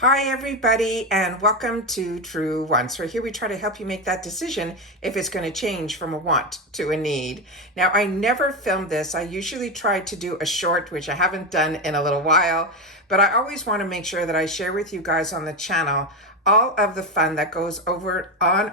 Hi, everybody, and welcome to Truewants. Where here we try to help you make that decision if it's going to change from a want to a need. Now, I never filmed this. I usually try to do a short, which I haven't done in a little while, but I always want to make sure that I share with you guys on the channel all of the fun that goes over on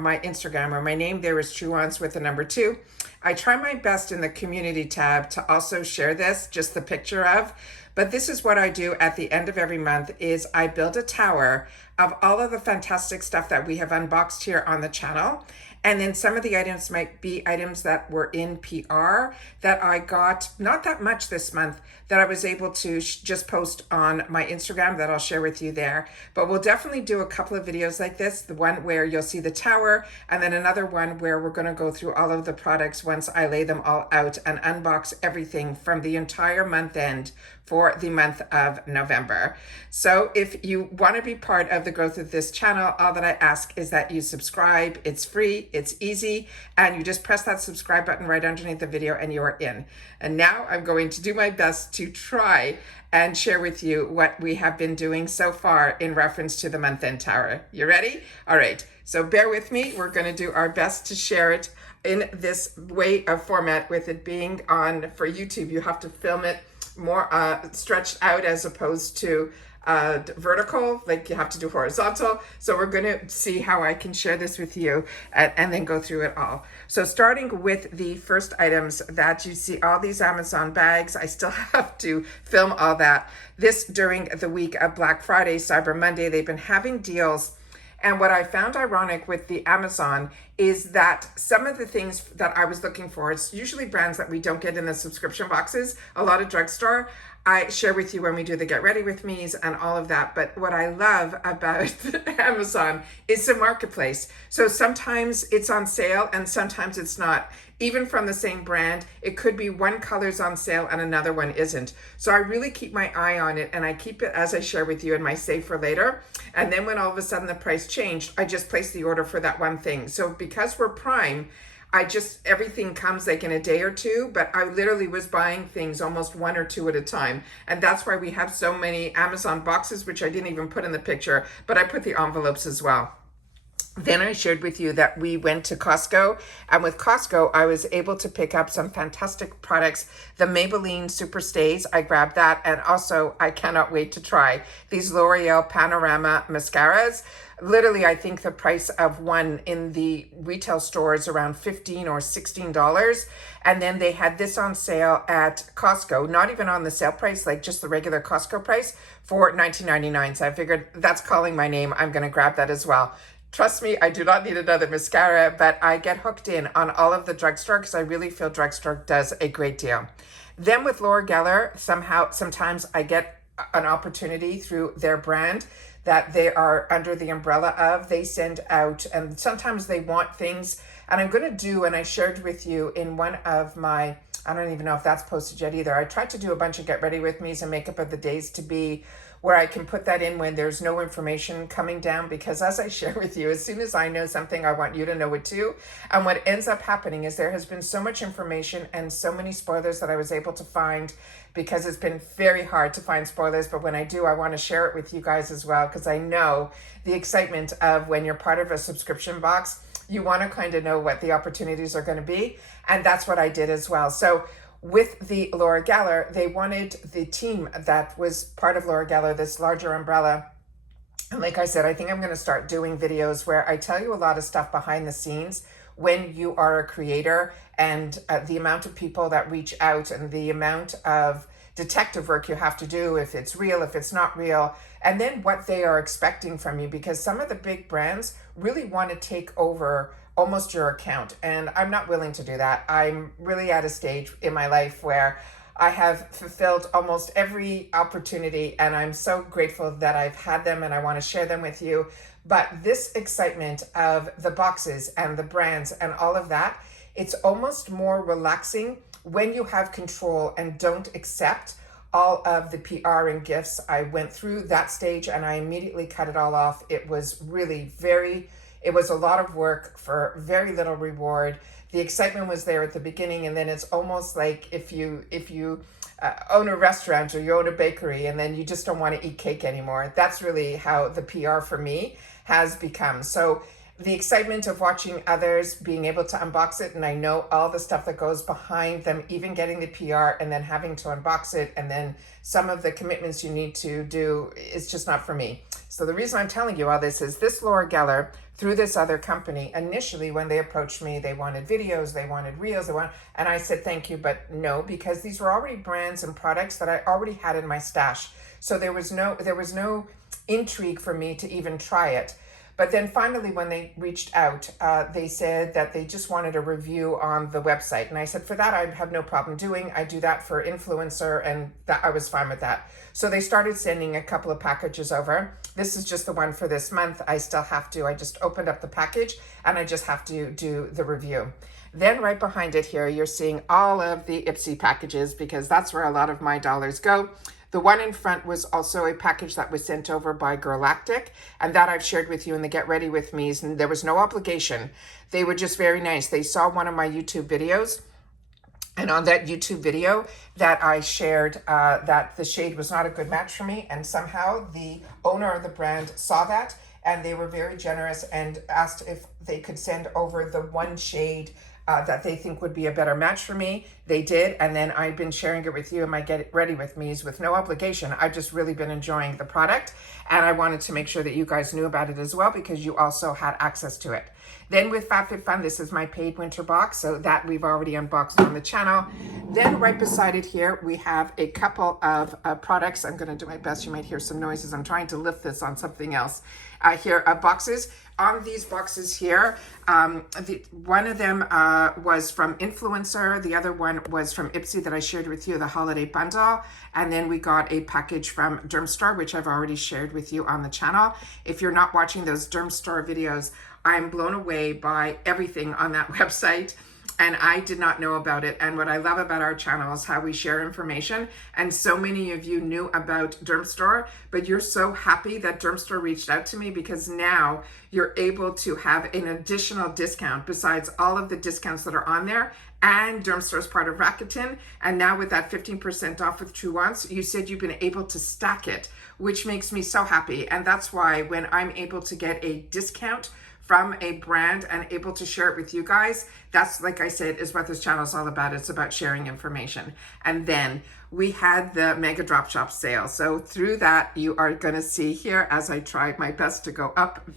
my Instagram, where my name there is Truewants with the number 2. I try my best in the community tab to also share this, just the picture of. But this is what I do at the end of every month is I build a tower of all of the fantastic stuff that we have unboxed here on the channel. And then some of the items might be items that were in PR that I got not that much this month that I was able to just post on my Instagram that I'll share with you there. But we'll definitely do a couple of videos like this, the one where you'll see the tower and then another one where we're going to go through all of the products once I lay them all out and unbox everything from the entire month end for the month of November. So if you want to be part of the growth of this channel, all that I ask is that you subscribe. It's free, it's easy, and you just press that subscribe button right underneath the video and you are in. And now I'm going to do my best to try and share with you what we have been doing so far in reference to the month end tower. You ready? All right, so bear with me. We're going to do our best to share it in this way of format. With it being on for YouTube, you have to film it more stretched out as opposed to vertical, like you have to do horizontal. So we're going to see how I can share this with you and then go through it all. So starting with the first items that you see, all these Amazon bags, I still have to film all that. This during the week of Black Friday, Cyber Monday, they've been having deals. And what I found ironic with the Amazon is that some of the things that I was looking for, it's usually brands that we don't get in the subscription boxes, a lot of drugstore, I share with you when we do the Get Ready With Me's and all of that. But what I love about Amazon is the marketplace. So sometimes it's on sale and sometimes it's not. Even from the same brand, it could be one color's on sale and another one isn't. So I really keep my eye on it and I keep it as I share with you in my save for later. And then when all of a sudden the price changed, I just place the order for that one thing. So because we're Prime, everything comes like in a day or two, but I literally was buying things almost 1 or 2 at a time. And that's why we have so many Amazon boxes, which I didn't even put in the picture, but I put the envelopes as well. Then I shared with you that we went to Costco, and with Costco, I was able to pick up some fantastic products. The Maybelline Super Stays, I grabbed that, and also I cannot wait to try these L'Oreal Panorama mascaras. Literally, I think the price of one in the retail store is around $15 or $16. And then they had this on sale at Costco, not even on the sale price, like just the regular Costco price for $19.99. So I figured that's calling my name. I'm going to grab that as well. Trust me, I do not need another mascara, but I get hooked in on all of the drugstore because I really feel drugstore does a great deal. Then with Laura Geller, sometimes I get an opportunity through their brand that they are under the umbrella of. They send out, and sometimes they want things, and I'm going to do, and I shared with you in one of my, I don't even know if that's posted yet either. I tried to do a bunch of Get Ready With Me's and Makeup of the Days to be where I can put that in when there's no information coming down, because as I share with you, as soon as I know something, I want you to know it too. And what ends up happening is there has been so much information and so many spoilers that I was able to find, because it's been very hard to find spoilers. But when I do, I want to share it with you guys as well, because I know the excitement of when you're part of a subscription box, you want to kind of know what the opportunities are going to be. And that's what I did as well. So with the Laura Geller, they wanted the team that was part of Laura Geller, this larger umbrella. And like I said, I think I'm going to start doing videos where I tell you a lot of stuff behind the scenes when you are a creator, and the amount of people that reach out and the amount of detective work you have to do, if it's real, if it's not real, and then what they are expecting from you, because some of the big brands really want to take over almost your account. And I'm not willing to do that. I'm really at a stage in my life where I have fulfilled almost every opportunity, and I'm so grateful that I've had them and I want to share them with you. But this excitement of the boxes and the brands and all of that, it's almost more relaxing when you have control and don't accept all of the PR and gifts. I went through that stage and I immediately cut it all off. It was really it was a lot of work for very little reward. The excitement was there at the beginning, and then it's almost like if you own a restaurant or you own a bakery and then you just don't want to eat cake anymore. That's really how the PR for me has become. So the excitement of watching others being able to unbox it, and I know all the stuff that goes behind them, even getting the PR and then having to unbox it, and then some of the commitments you need to do, is just not for me. So the reason I'm telling you all this is this Laura Geller, through this other company, initially when they approached me, they wanted videos, they wanted reels, and I said thank you, but no, because these were already brands and products that I already had in my stash. So there was no intrigue for me to even try it. But then finally, when they reached out, they said that they just wanted a review on the website. And I said, for that, I have no problem doing. I do that for influencer, and that I was fine with that. So they started sending a couple of packages over. This is just the one for this month. I just opened up the package and I just have to do the review. Then right behind it here, you're seeing all of the Ipsy packages, because that's where a lot of my dollars go. The one in front was also a package that was sent over by Girlactic, and that I've shared with you in the Get Ready With Me's, and there was no obligation. They were just very nice. They saw one of my YouTube videos, and on that YouTube video that I shared that the shade was not a good match for me, and somehow the owner of the brand saw that, and they were very generous and asked if they could send over the one shade that they think would be a better match for me. They did, and then I've been sharing it with you in my Get Ready With Me's with no obligation. I've just really been enjoying the product, and I wanted to make sure that you guys knew about it as well, because you also had access to it. Then with FabFitFun, this is my paid winter box, so that we've already unboxed on the channel. Then right beside it here, we have a couple of products. I'm gonna do my best. You might hear some noises. I'm trying to lift this on something else. Here are boxes. On these boxes here, one of them was from Influencer. The other one was from Ipsy that I shared with you, the holiday bundle. And then we got a package from Dermstore, which I've already shared with you on the channel. If you're not watching those Dermstore videos, I'm blown away by everything on that website. And I did not know about it. And what I love about our channel is how we share information. And so many of you knew about Dermstore, but you're so happy that Dermstore reached out to me, because now you're able to have an additional discount besides all of the discounts that are on there. And Dermstore is part of Rakuten. And now with that 15% off with Truewants, you said you've been able to stack it, which makes me so happy. And that's why when I'm able to get a discount from a brand and able to share it with you guys, that's, like I said, is what this channel is all about. It's about sharing information. And then we had the Mega Drop Shop sale. So through that, you are going to see here, as I tried my best to go up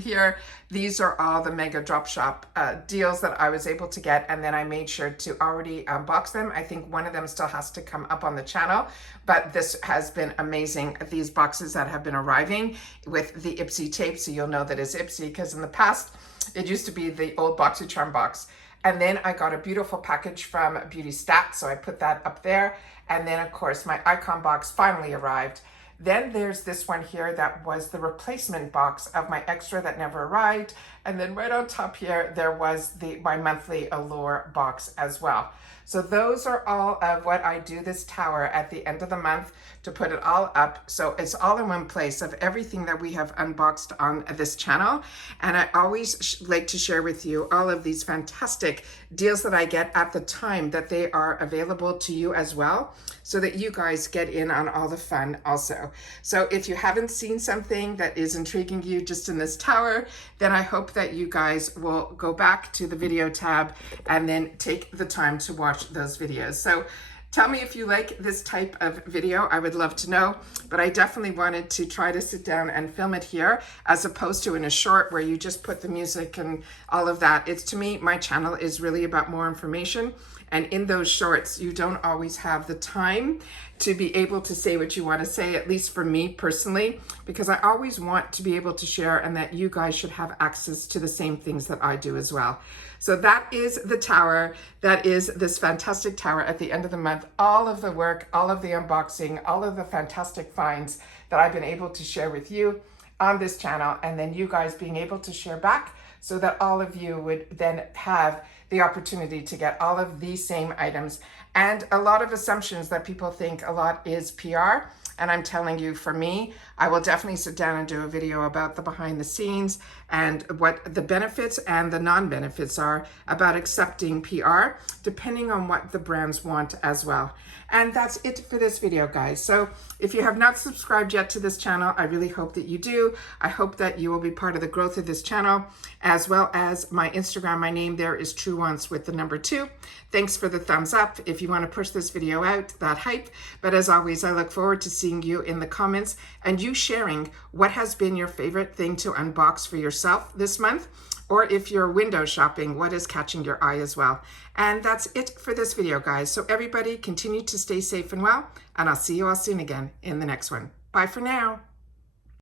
here, these are all the Mega Drop Shop deals that I was able to get. And then I made sure to already unbox them. I think one of them still has to come up on the channel, but this has been amazing. These boxes that have been arriving with the Ipsy tape. So you'll know that it's Ipsy, because in the past, it used to be the old BoxyCharm box. And then I got a beautiful package from Beauty Stat, so I put that up there. And then, of course, my icon box finally arrived. Then there's this one here that was the replacement box of my extra that never arrived. And then right on top here, there was my monthly Allure box as well. So those are all of what I do this tower at the end of the month to put it all up. So it's all in one place of everything that we have unboxed on this channel. And I always like to share with you all of these fantastic deals that I get at the time that they are available to you as well, so that you guys get in on all the fun also. So if you haven't seen something that is intriguing you just in this tower, then I hope that you guys will go back to the video tab and then take the time to watch those videos. So tell me if you like this type of video. I would love to know, but I definitely wanted to try to sit down and film it here as opposed to in a short where you just put the music and all of that. It's, to me, my channel is really about more information. And in those shorts, you don't always have the time to be able to say what you want to say, at least for me personally, because I always want to be able to share, and that you guys should have access to the same things that I do as well. So that is the tower. That is this fantastic tower at the end of the month. All of the work, all of the unboxing, all of the fantastic finds that I've been able to share with you on this channel, and then you guys being able to share back, so that all of you would then have the opportunity to get all of these same items. And a lot of assumptions that people think a lot is PR. And I'm telling you, for me, I will definitely sit down and do a video about the behind the scenes and what the benefits and the non-benefits are about accepting PR, depending on what the brands want as well. And that's it for this video, guys. So if you have not subscribed yet to this channel, I really hope that you do. I hope that you will be part of the growth of this channel, as well as my Instagram. My name there is Truewants with the number 2. Thanks for the thumbs up if you want to push this video out, that hype. But as always, I look forward to seeing you in the comments and you sharing what has been your favorite thing to unbox for yourself this month. Or if you're window shopping, what is catching your eye as well. And that's it for this video, guys. So everybody continue to stay safe and well, and I'll see you all soon again in the next one. Bye for now.